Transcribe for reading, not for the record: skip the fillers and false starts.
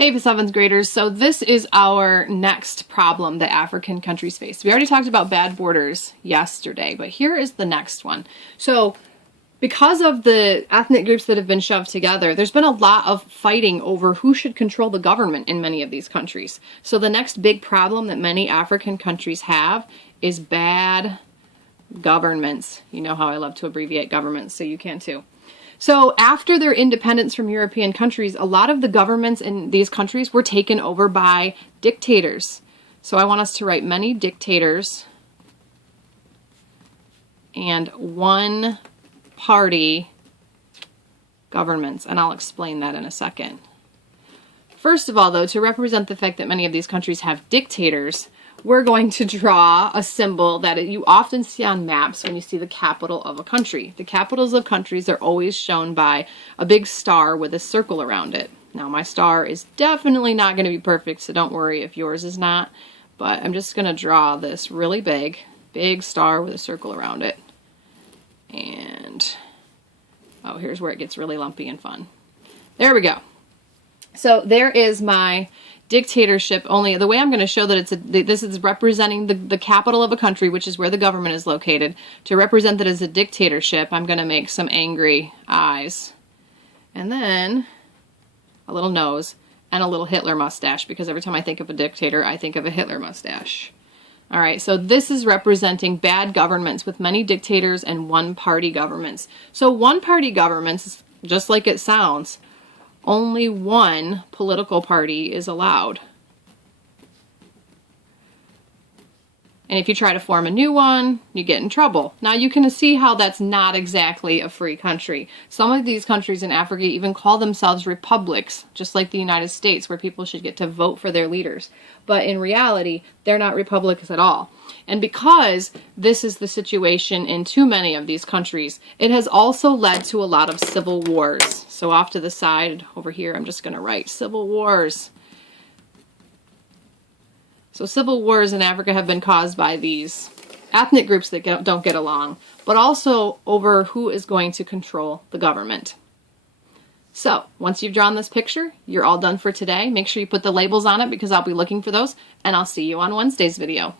Hey, the 7th graders. So this is our next problem that African countries face. We already talked about bad borders yesterday, but here is the next one. So because of the ethnic groups that have been shoved together, there's been a lot of fighting over who should control the government in many of these countries. So the next big problem that many African countries have is bad governments. You know how I love to abbreviate governments, so you can too. So after their independence from European countries, a lot of the governments in these countries were taken over by dictators. So I want us to write many dictators and one-party governments, and I'll explain that in a second. First of all, though, to represent the fact that many of these countries have dictators, we're going to draw a symbol that you often see on maps when you see the capital of a country. The capitals of countries are always shown by a big star with a circle around it. Now, my star is definitely not going to be perfect, so don't worry if yours is not. But I'm just going to draw this really big star with a circle around it. And, oh, here's where it gets really lumpy and fun. There we go. So there is my dictatorship. Only the way I'm going to show that this is representing the capital of a country, which is where the government is located. To represent that as a dictatorship, I'm going to make some angry eyes. And then a little nose and a little Hitler mustache, because every time I think of a dictator, I think of a Hitler mustache. All right, so this is representing bad governments with many dictators and one-party governments. So one-party governments, just like it sounds, only one political party is allowed. And if you try to form a new one, you get in trouble. Now you can see how that's not exactly a free country. Some of these countries in Africa even call themselves republics, just like the United States, where people should get to vote for their leaders. But in reality, they're not republics at all. And because this is the situation in too many of these countries, it has also led to a lot of civil wars. So off to the side over here, I'm just going to write civil wars. So civil wars in Africa have been caused by these ethnic groups that don't get along, but also over who is going to control the government. So once you've drawn this picture, you're all done for today. Make sure you put the labels on it because I'll be looking for those, and I'll see you on Wednesday's video.